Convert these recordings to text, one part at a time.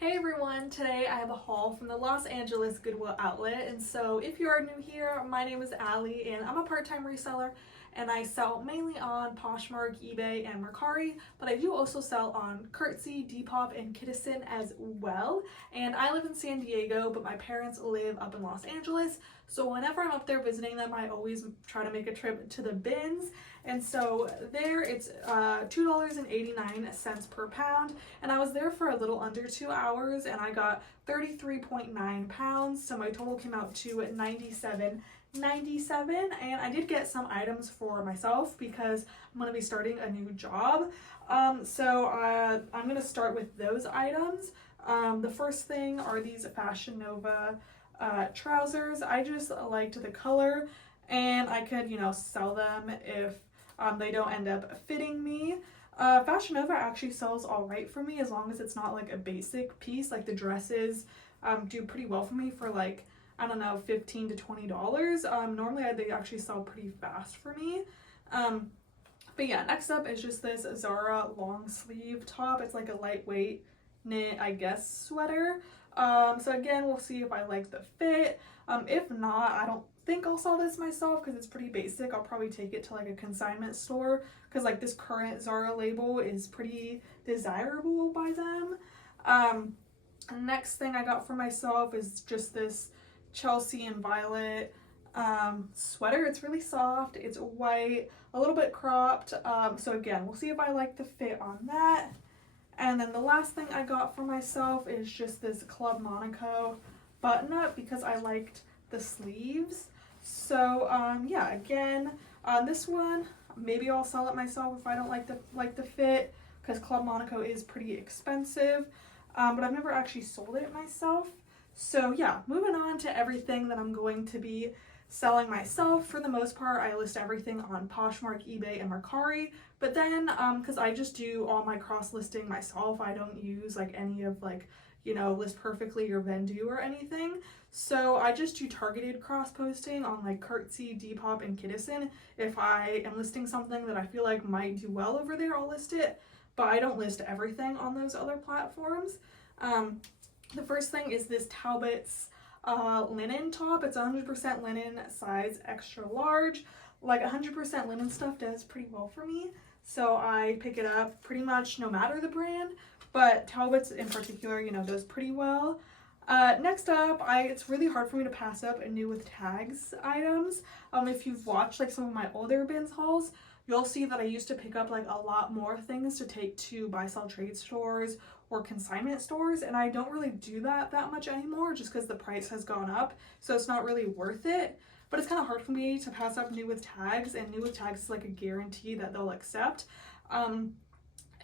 Hey everyone, today I have a haul from the Los Angeles Goodwill outlet, and so if you are new here, my name is Allie and I'm a part-time reseller and I sell mainly on Poshmark, eBay, and Mercari, but I do also sell on Curtsy, Depop, and Kidizen as well. And I live in San Diego, but my parents live up in Los Angeles, so whenever I'm up there visiting them, I always try to make a trip to the bins. And so there it's $2.89 per pound, and I was there for a little under 2 hours and I got 33.9 pounds, so my total came out to 97.97. And I did get some items for myself because I'm going to be starting a new job. I'm going to start with those items. The first thing are these Fashion Nova trousers. I just liked the color and I could, sell them if they don't end up fitting me. Fashion Nova actually sells all right for me as long as it's not like a basic piece. Like the dresses do pretty well for me for like, I don't know, $15 to $20. Normally they actually sell pretty fast for me. But yeah, next up is just this Zara long sleeve top. It's like a lightweight knit, I guess, sweater. So again, we'll see if I like the fit. If not, I don't think I'll sell this myself because it's pretty basic. I'll probably take it to like a consignment store because like this current Zara label is pretty desirable by them. Next thing I got for myself is just this Chelsea and Violet sweater. It's really soft, it's white, a little bit cropped. So again, we'll see if I like the fit on that. And then the last thing I got for myself is just this Club Monaco button up because I liked the sleeves. So yeah, again, this one maybe I'll sell it myself if I don't like the fit because Club Monaco is pretty expensive, but I've never actually sold it myself. So yeah, moving on to everything that I'm going to be selling myself. For the most part, I list everything on Poshmark, eBay, and Mercari, but then because I just do all my cross listing myself, I don't use like any of like, List Perfectly or Vendu or anything. So I just do targeted cross posting on like Curtsy, Depop, and Kidizen. If I am listing something that I feel like might do well over there, I'll list it, but I don't list everything on those other platforms. The first thing is this Talbot's linen top. It's 100% linen, size extra large. Like 100% linen stuff does pretty well for me, so I pick it up pretty much no matter the brand, but Talbot's in particular, does pretty well. Next up, it's really hard for me to pass up new with tags items. If you've watched like some of my older bins hauls, you'll see that I used to pick up like a lot more things to take to buy sell trade stores or consignment stores, and I don't really do that much anymore just because the price has gone up, so it's not really worth it. But it's kind of hard for me to pass up new with tags, and new with tags is like a guarantee that they'll accept.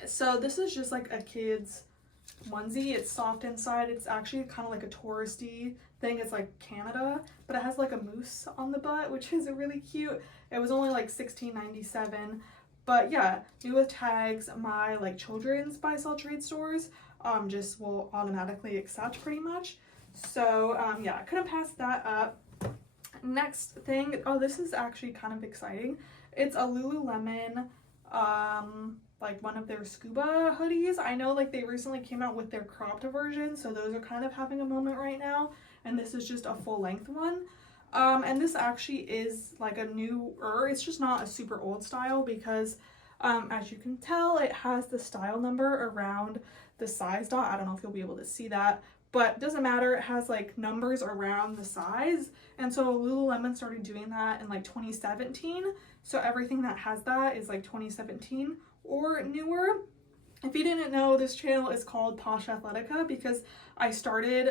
So this is just like a kid's onesie. It's soft inside. It's actually kind of like a touristy thing. It's like Canada, but it has like a moose on the butt, which is really cute. It was only like $16.97. But yeah, new with tags, my like children's buy sell trade stores just will automatically accept pretty much. So yeah, I couldn't pass that up. Next thing, oh, this is actually kind of exciting. It's a Lululemon like one of their scuba hoodies. I know like they recently came out with their cropped version, so those are kind of having a moment right now, and this is just a full length one. And this actually is like a newer, it's just not a super old style because as you can tell, it has the style number around the size dot. I don't know if you'll be able to see that, but it doesn't matter. It has like numbers around the size, and so Lululemon started doing that in like 2017, so everything that has that is like 2017 or newer. If you didn't know, this channel is called POSH ATHLETICA because when I started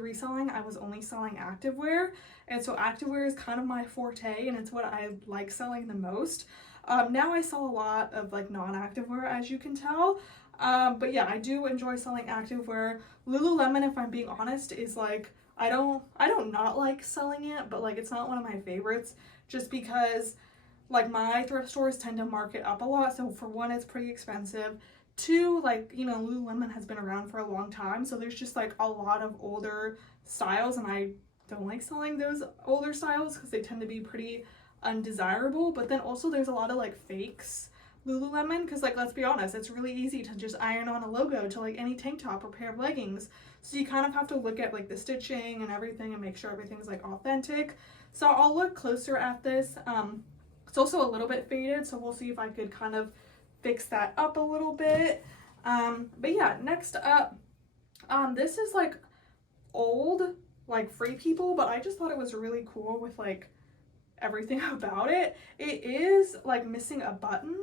reselling, I was only selling activewear, and so activewear is kind of my forte and it's what I like selling the most. Now I sell a lot of like non-activewear, as you can tell, but yeah, I do enjoy selling activewear. Lululemon, if I'm being honest, is like, I don't not like selling it, but like it's not one of my favorites just because like my thrift stores tend to mark it up a lot. So for one, it's pretty expensive. Two, like, Lululemon has been around for a long time, so there's just like a lot of older styles, and I don't like selling those older styles because they tend to be pretty undesirable. But then also there's a lot of like fakes Lululemon, because like, let's be honest, it's really easy to just iron on a logo to like any tank top or pair of leggings. So you kind of have to look at like the stitching and everything and make sure everything's like authentic. So I'll look closer at this. It's also a little bit faded, so we'll see if I could kind of fix that up a little bit. But yeah, next up, this is like old, like Free People, but I just thought it was really cool with like everything about it. It is like missing a button.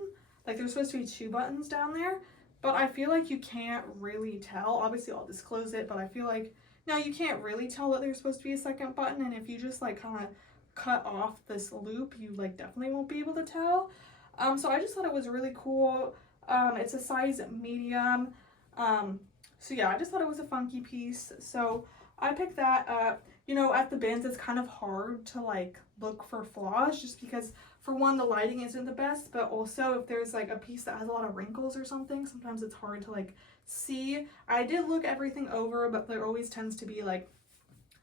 Like there's supposed to be 2 buttons down there, but I feel like you can't really tell. Obviously I'll disclose it, but I feel like now you can't really tell that there's supposed to be a second button, and if you just like kind of cut off this loop, you like definitely won't be able to tell. So I just thought it was really cool. It's a size medium. So yeah, I just thought it was a funky piece. So I picked that up. You know, at the bins, it's kind of hard to like look for flaws just because, for one, the lighting isn't the best, but also if there's like a piece that has a lot of wrinkles or something, sometimes it's hard to like see. I did look everything over, but there always tends to be like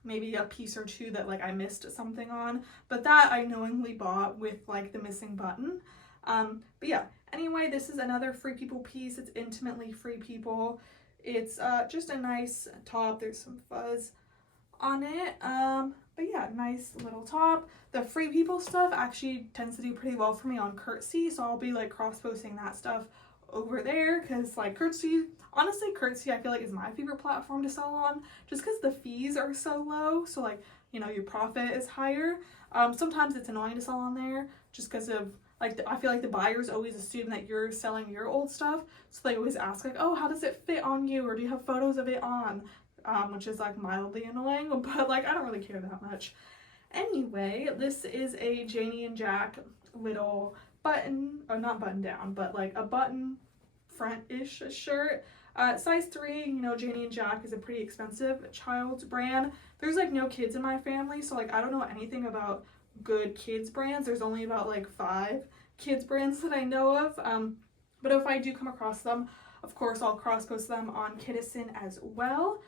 maybe a piece or 2 that like I missed something on, but that I knowingly bought with like the missing button. But yeah, anyway, this is another Free People piece. It's Intimately Free People. It's just a nice top. There's some fuzz on it. But yeah, nice little top. The Free People stuff actually tends to do pretty well for me on Curtsy, so I'll be like cross-posting that stuff over there, because like Curtsy, honestly Curtsy I feel like is my favorite platform to sell on, just because the fees are so low, so like, you know, your profit is higher. Sometimes it's annoying to sell on there just because of like I feel like the buyers always assume that you're selling your old stuff, so they always ask like, oh, how does it fit on you, or do you have photos of it on, which is like mildly annoying, but like I don't really care that much. Anyway, this is a Janie and Jack little button, or not button down, but like a button front-ish shirt. Size 3, you know, Janie and Jack is a pretty expensive child's brand. There's like no kids in my family, so like I don't know anything about good kids brands. There's only about like 5 kids brands that I know of. But if I do come across them, of course I'll cross-post them on Kidizen as well.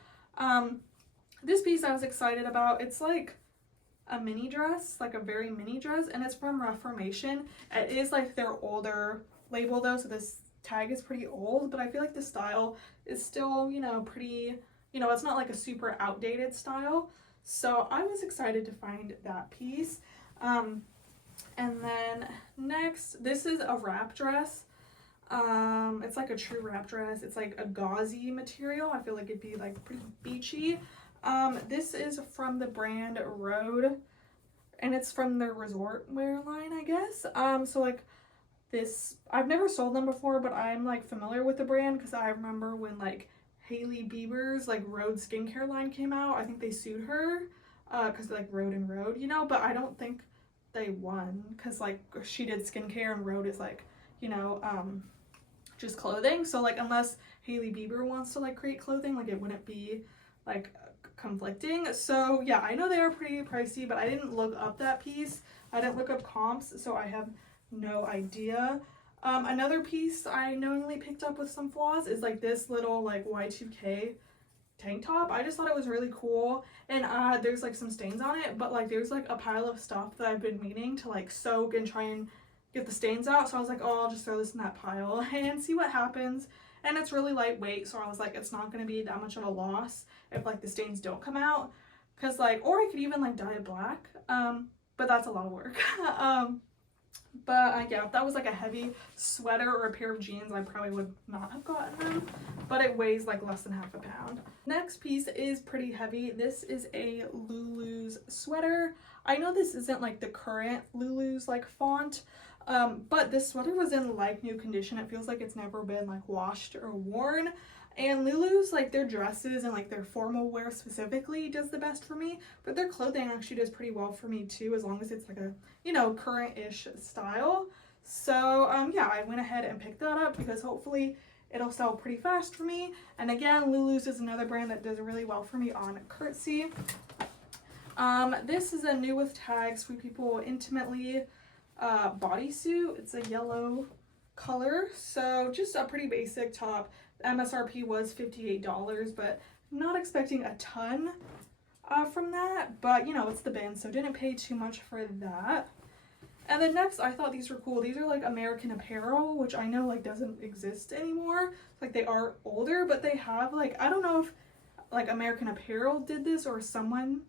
This piece I was excited about. It's like a mini dress, like a very mini dress, and it's from Reformation. It is like their older label though, so this tag is pretty old, but I feel like the style is still, you know, pretty, you know, it's not like a super outdated style. So I was excited to find that piece. And then next, this is a wrap dress. It's like a true wrap dress. It's like a gauzy material. I feel like it'd be like pretty beachy. This is from the brand Rode, and it's from their resort wear line, I guess. So like this, I've never sold them before, but I'm like familiar with the brand because I remember when like Hailey Bieber's like Rode skincare line came out, I think they sued her because like Rode and Rode, you know, but I don't think they won because like she did skincare and Rode is like, you know, just clothing. So like unless Hailey Bieber wants to like create clothing, like it wouldn't be like conflicting. So yeah, I know they are pretty pricey, but I didn't look up that piece. I didn't look up comps, so I have no idea. Another piece I knowingly picked up with some flaws is like this little like Y2K tank top. I just thought it was really cool, and there's like some stains on it, but like there's like a pile of stuff that I've been meaning to like soak and try and get the stains out, so I was like, oh, I'll just throw this in that pile and see what happens. And it's really lightweight, so I was like, it's not going to be that much of a loss if like the stains don't come out, because like, or I could even like dye it black, but that's a lot of work. But yeah, if that was like a heavy sweater or a pair of jeans, I probably would not have gotten them, but it weighs like less than half a pound. Next piece is pretty heavy. This is a Lulu's sweater. I know this isn't like the current Lulu's like font, but this sweater was in like new condition. It feels like it's never been like washed or worn. And Lulu's, like their dresses and like their formal wear specifically does the best for me, but their clothing actually does pretty well for me too, as long as it's like a, you know, current-ish style. So yeah, I went ahead and picked that up because hopefully it'll sell pretty fast for me. And again, Lulu's is another brand that does really well for me on Curtsy. This is a new with tags, Free People Intimately bodysuit. It's a yellow color, so just a pretty basic top. MSRP was $58, but not expecting a ton from that, but you know, it's the bin, so didn't pay too much for that. And then next, I thought these were cool. These are like American Apparel, which I know like doesn't exist anymore. Like they are older, but they have like, I don't know if like American Apparel did this or someone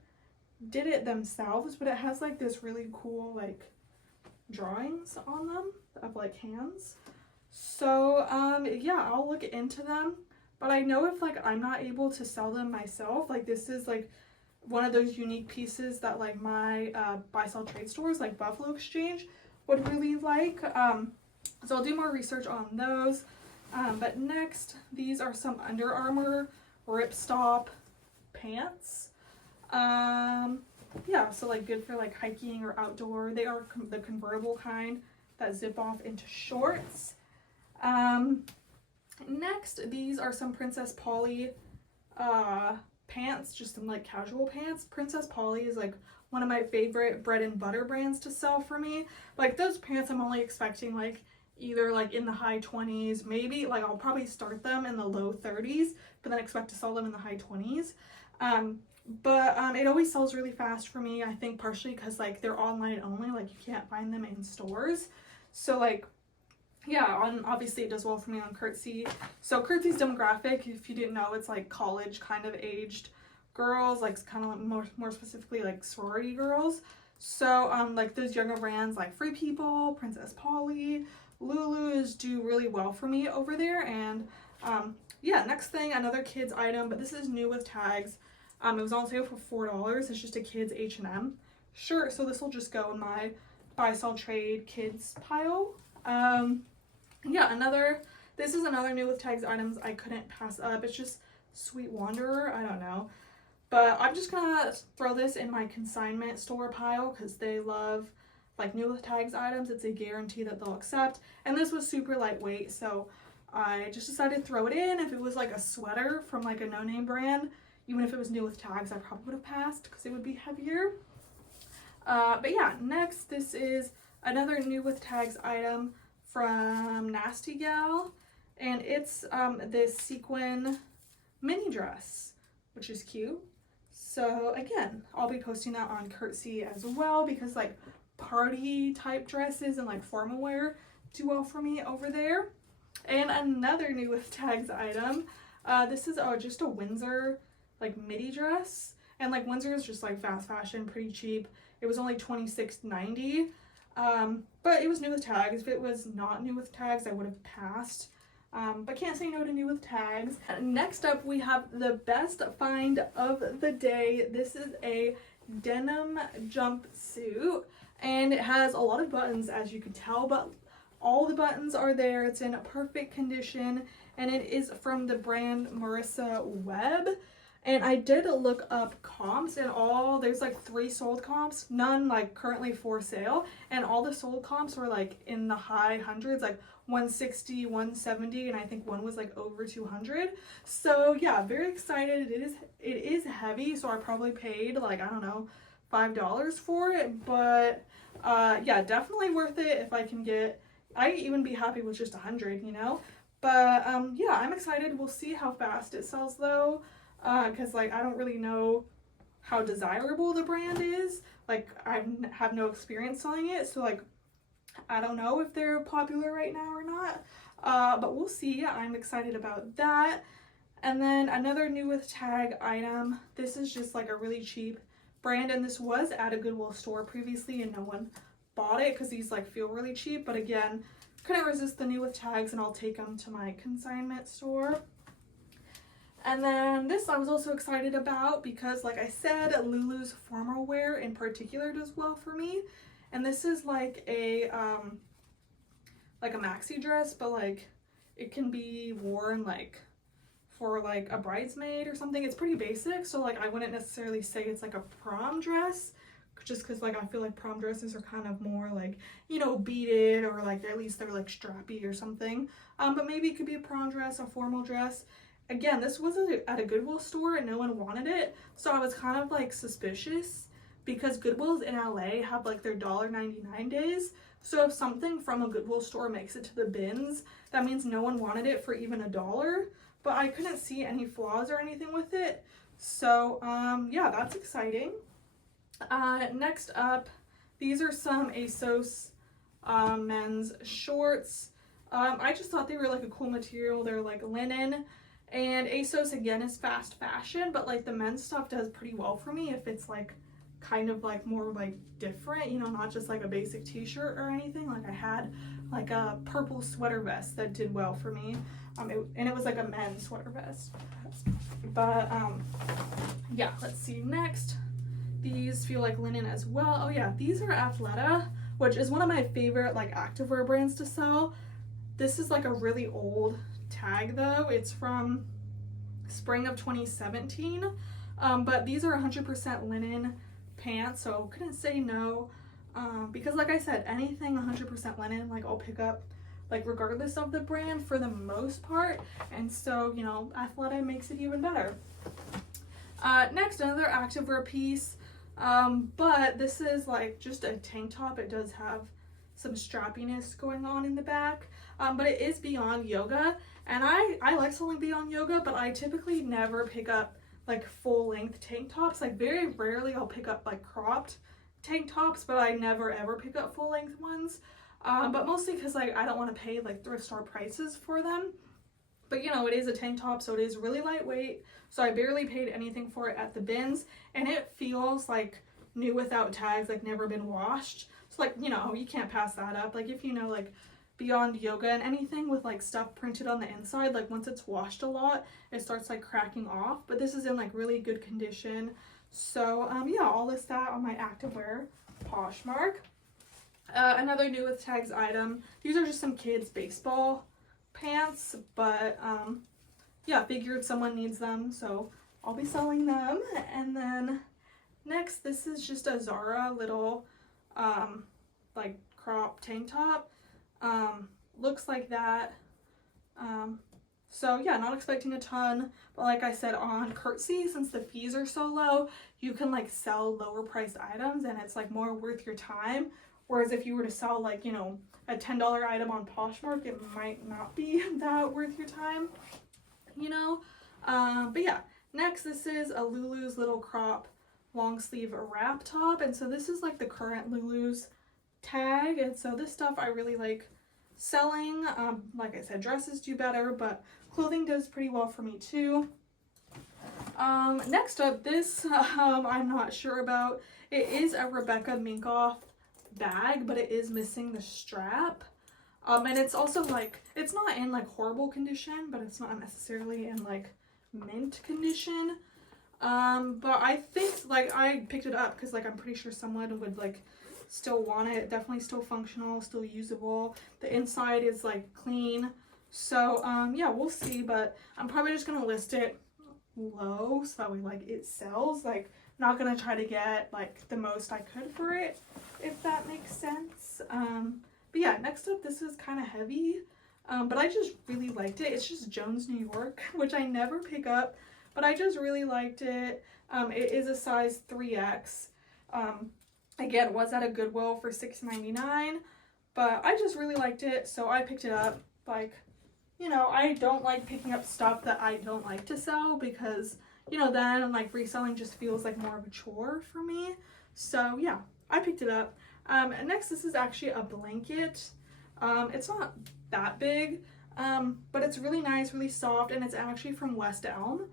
did it themselves, but it has like this really cool like drawings on them of like hands. So yeah, I'll look into them. But I know if like I'm not able to sell them myself, like this is like one of those unique pieces that like my buy sell trade stores like Buffalo Exchange would really like. So I'll do more research on those. But next, these are some Under Armour ripstop pants. Yeah, so like good for like hiking or outdoor. They are the convertible kind that zip off into shorts. Next, these are some Princess Polly pants, just some like casual pants. Princess Polly is like one of my favorite bread and butter brands to sell for me. Like those pants I'm only expecting like either like in the high 20s, maybe like I'll probably start them in the low 30s, but then expect to sell them in the high 20s. But it always sells really fast for me, I think partially because like they're online only, like you can't find them in stores. So like, yeah, obviously it does well for me on Curtsy. So Curtsy's demographic, if you didn't know, it's like college kind of aged girls, like kind of like more specifically like sorority girls. So like those younger brands like Free People, Princess Polly, Lulu's do really well for me over there. And yeah, next thing, another kids item, but this is new with tags. It was on sale for $4. It's just a kids H&M shirt, so this will just go in my buy sell trade kids pile. Yeah, this is another new with tags items I couldn't pass up. It's just Sweet Wanderer, I don't know, but I'm just gonna throw this in my consignment store pile because they love like new with tags items. It's a guarantee that they'll accept, and this was super lightweight, so I just decided to throw it in. If it was like a sweater from like a no-name brand, even if it was new with tags, I probably would have passed because it would be heavier. But yeah, next, this is another new with tags item from Nasty Gal, and it's this sequin mini dress, which is cute. So again, I'll be posting that on Curtsy as well because like party type dresses and like formal wear do well for me over there. And another new with tags item, this is just a Windsor like midi dress, and like Windsor is just like fast fashion, pretty cheap. It was only $26.90, but it was new with tags. If it was not new with tags, I would have passed, but can't say no to new with tags. Next up, we have the best find of the day. This is a denim jumpsuit, and it has a lot of buttons, as you can tell, but all the buttons are there. It's in perfect condition, and it is from the brand Marissa Webb. And I did look up comps, and there's like 3 sold comps, none like currently for sale, and all the sold comps were like in the high hundreds, like 160, 170, and I think one was like over 200. So yeah, very excited. It is heavy, so I probably paid like, I don't know, $5 for it, but yeah, definitely worth it if I can get, I'd even be happy with just 100, you know. But yeah, I'm excited. We'll see how fast it sells though, because like I don't really know how desirable the brand is. Like I have no experience selling it, so like I don't know if they're popular right now or not, but we'll see. I'm excited about that. And then another new with tag item, this is just like a really cheap brand, and this was at a Goodwill store previously and no one bought it because these like feel really cheap, but again, couldn't resist the new with tags, and I'll take them to my consignment store. And then this I was also excited about because, like I said, Lulu's formal wear in particular does well for me. And this is like a maxi dress, but like it can be worn like for like a bridesmaid or something. It's pretty basic, so like I wouldn't necessarily say it's like a prom dress, just because like I feel like prom dresses are kind of more like, you know, beaded, or like at least they're like strappy or something. But maybe it could be a prom dress, a formal dress. Again, this was at a Goodwill store and no one wanted it, so I was kind of like suspicious because Goodwills in LA have like their $1.99 days. So if something from a Goodwill store makes it to the bins, that means no one wanted it for even $1. But I couldn't see any flaws or anything with it. So yeah, that's exciting. Next up, these are some ASOS men's shorts. I just thought they were like a cool material. They're like linen, and ASOS again is fast fashion, but like the men's stuff does pretty well for me if it's like kind of like more like different, you know, not just like a basic t-shirt or anything. Like I had like a purple sweater vest that did well for me, and it was like a men's sweater vest. But yeah, let's see. Next, these feel like linen as well. Oh yeah, these are Athleta, which is one of my favorite like activewear brands to sell. This is like a really old tag though. It's from spring of 2017, but these are 100% linen pants, so couldn't say no, because like I said, anything 100% linen, like I'll pick up, like regardless of the brand for the most part, and so, you know, Athleta makes it even better. Next, another activewear piece, but this is like just a tank top. It does have some strappiness going on in the back, but it is Beyond Yoga, and I like selling Beyond Yoga, but I typically never pick up like full length tank tops. Like very rarely I'll pick up like cropped tank tops, but I never ever pick up full length ones, but mostly because like I don't want to pay like thrift store prices for them. But you know, it is a tank top, so it is really lightweight, so I barely paid anything for it at the bins, and it feels like new without tags, like never been washed. So like, you know, you can't pass that up. Like if you know like Beyond Yoga and anything with like stuff printed on the inside, like once it's washed a lot, it starts like cracking off, but this is in like really good condition. So yeah, I'll list that on my activewear Poshmark. Another new with tags item, these are just some kids baseball pants, but yeah, figured someone needs them, so I'll be selling them. And then next, this is just a Zara little like crop tank top. Looks like that. So yeah, not expecting a ton, but like I said, on Curtsy, since the fees are so low, you can like sell lower priced items and it's like more worth your time. Whereas if you were to sell like, you know, a $10 item on Poshmark, it might not be that worth your time, you know. But yeah, next, this is a Lulu's little crop long sleeve wrap top, and so this is like the current Lulu's tag, and so this stuff I really like selling. Like I said, dresses do better, but clothing does pretty well for me too. Next up, this I'm not sure about. It is a Rebecca Minkoff bag, but it is missing the strap, and it's also like, it's not in like horrible condition, but it's not necessarily in like mint condition. But I think like I picked it up because like I'm pretty sure someone would like still want it. Definitely still functional, still usable. The inside is like clean, so yeah, we'll see, but I'm probably just gonna list it low so that way like it sells. Like not gonna try to get like the most I could for it, if that makes sense. But yeah, next up, this is kind of heavy, but I just really liked it. It's just Jones New York, which I never pick up, but I just really liked it. It is a size 3X. Again, was at a Goodwill for $6.99, but I just really liked it, so I picked it up. Like, you know, I don't like picking up stuff that I don't like to sell, because, you know, then like reselling just feels like more of a chore for me. So yeah, I picked it up. And next, this is actually a blanket. It's not that big, but it's really nice, really soft, and it's actually from West Elm.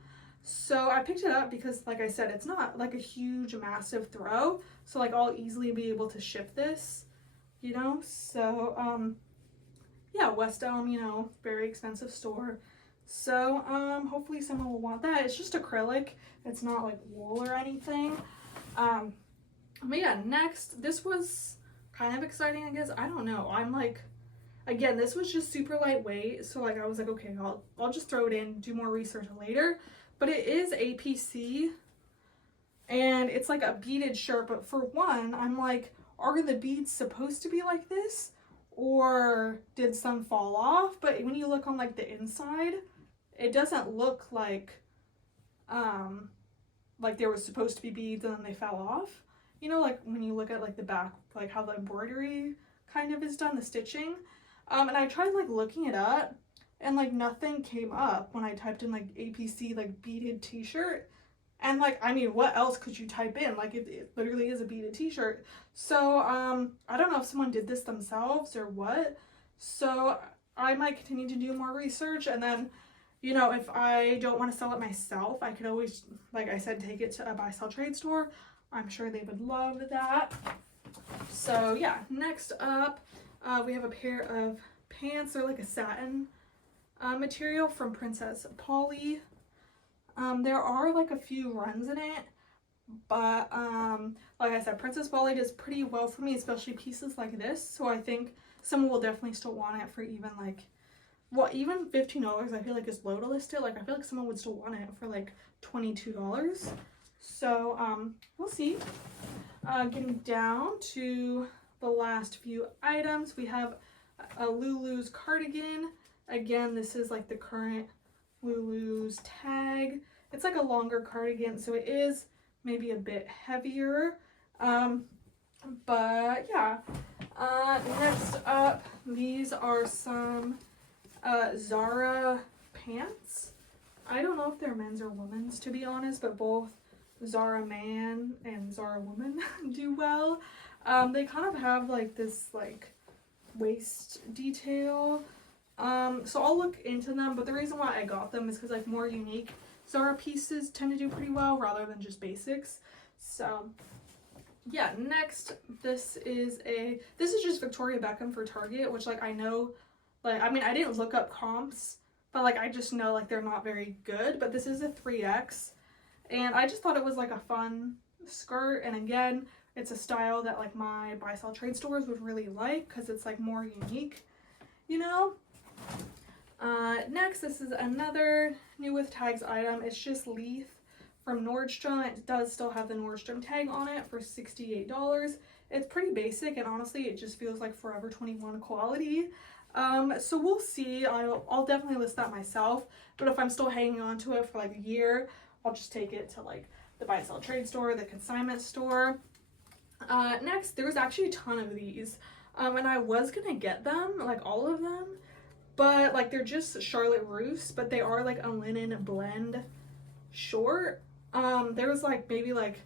So I picked it up because, like I said, it's not like a huge, massive throw. So like I'll easily be able to ship this, you know. So yeah, West Elm, you know, very expensive store. So hopefully someone will want that. It's just acrylic. It's not like wool or anything. But yeah, next, this was kind of exciting, I guess. I don't know. I'm like, again, this was just super lightweight. So like I was like, okay, I'll just throw it in, do more research later. But it is APC, and it's like a beaded shirt. But for one, I'm like, are the beads supposed to be like this, or did some fall off? But when you look on like the inside, it doesn't look like there was supposed to be beads and then they fell off. You know, like when you look at like the back, like how the embroidery kind of is done, the stitching. And I tried like looking it up, and like nothing came up when I typed in like APC like beaded t-shirt. And like, I mean, what else could you type in? Like, it literally is a beaded t-shirt. So I don't know if someone did this themselves or what. So I might continue to do more research, and then, you know, if I don't want to sell it myself, I could always, like I said, take it to a buy sell trade store. I'm sure they would love that. So yeah, next up, we have a pair of pants. They're like a satin material from Princess Polly. There are like a few runs in it, but like I said, Princess Polly does pretty well for me, especially pieces like this. So I think someone will definitely still want it for even like, well, even $15 I feel like is low to list it. Like, I feel like someone would still want it for like $22. So we'll see. Getting down to the last few items, we have a Lulu's cardigan. Again, this is like the current Lulu's tag. It's like a longer cardigan, so it is maybe a bit heavier. But yeah. Next up, these are some Zara pants. I don't know if they're men's or women's, to be honest, but both Zara man and Zara woman do well. They kind of have like this like waist detail. So I'll look into them, but the reason why I got them is because like more unique Zara pieces tend to do pretty well rather than just basics. So yeah, next, this is just Victoria Beckham for Target, which like I know, like, I mean, I didn't look up comps, but like I just know like they're not very good, but this is a 3X, and I just thought it was like a fun skirt, and again, it's a style that like my buy sell trade stores would really like because it's like more unique, you know. Next, this is another new with tags item. It's just Leaf from Nordstrom. It does still have the Nordstrom tag on it for $68. It's pretty basic, and honestly it just feels like Forever 21 quality. So we'll see. I'll definitely list that myself, but if I'm still hanging on to it for like a year, I'll just take it to like the buy sell trade store, the consignment store. Next, there was actually a ton of these, and I was gonna get them, like all of them, but like they're just Charlotte Russe, but they are like a linen blend short. There was like maybe like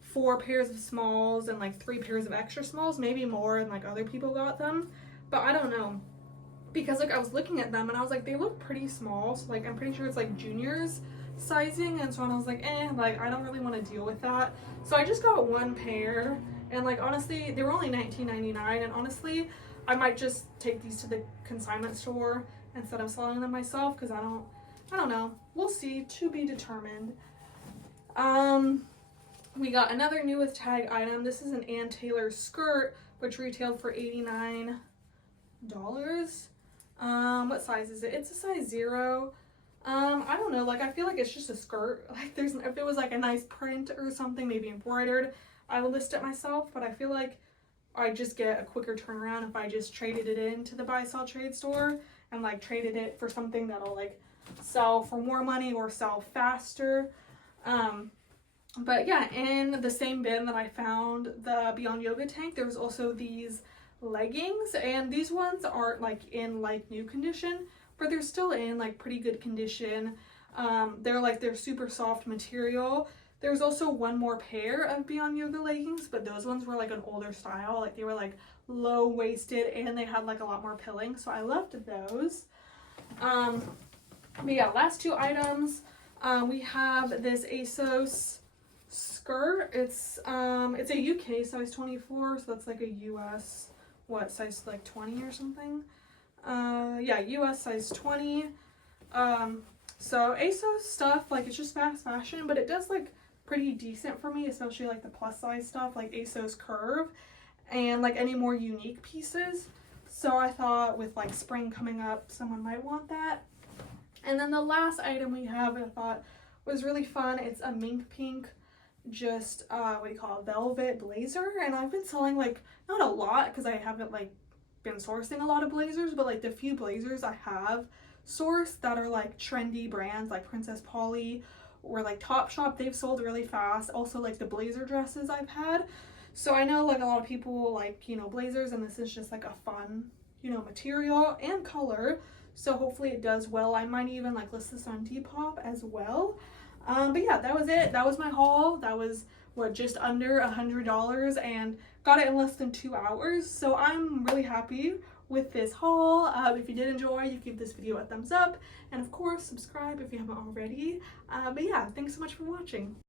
4 pairs of smalls and like 3 pairs of extra smalls, maybe more, and like other people got them, but I don't know, because like I was looking at them and I was like, they look pretty small, so like I'm pretty sure it's like juniors sizing, and so I was like, like I don't really want to deal with that, so I just got 1 pair, and like honestly they were only $19.99, and honestly I might just take these to the consignment store instead of selling them myself, because I don't know, we'll see, to be determined. We got another new with tag item. This is an Ann Taylor skirt, which retailed for $89. What size is it? It's a size 0. I don't know, like I feel like it's just a skirt. Like if it was like a nice print or something, maybe embroidered, I would list it myself, but I feel like I just get a quicker turnaround if I just traded it into the buy sell trade store and like traded it for something that'll like sell for more money or sell faster. But yeah, in the same bin that I found the Beyond Yoga tank, there was also these leggings, and these ones aren't like in like new condition, but they're still in like pretty good condition. They're super soft material. There's also 1 more pair of Beyond Yoga leggings, but those ones were like an older style, like they were like low waisted and they had like a lot more pilling, so I loved those. But yeah, last 2 items, we have this ASOS skirt. It's a UK size 24, so that's like a US, what, size like 20 or something. Yeah, US size 20. So ASOS stuff, like it's just fast fashion, but it does like pretty decent for me, especially like the plus size stuff like ASOS Curve and like any more unique pieces. So I thought with like spring coming up, someone might want that. And then the last item we have, I thought was really fun. It's a mink pink, just velvet blazer, and I've been selling like not a lot because I haven't like been sourcing a lot of blazers, but like the few blazers I have sourced that are like trendy brands like Princess Polly or like Topshop, they've sold really fast. Also like the blazer dresses I've had, so I know like a lot of people like, you know, blazers, and this is just like a fun, you know, material and color, so hopefully it does well. I might even like list this on Depop as well. But yeah, that was it. That was my haul. That was what, just under $100, and got it in less than 2 hours. So I'm really happy with this haul. If you did enjoy, you give this video a thumbs up, and of course subscribe if you haven't already. But yeah, thanks so much for watching.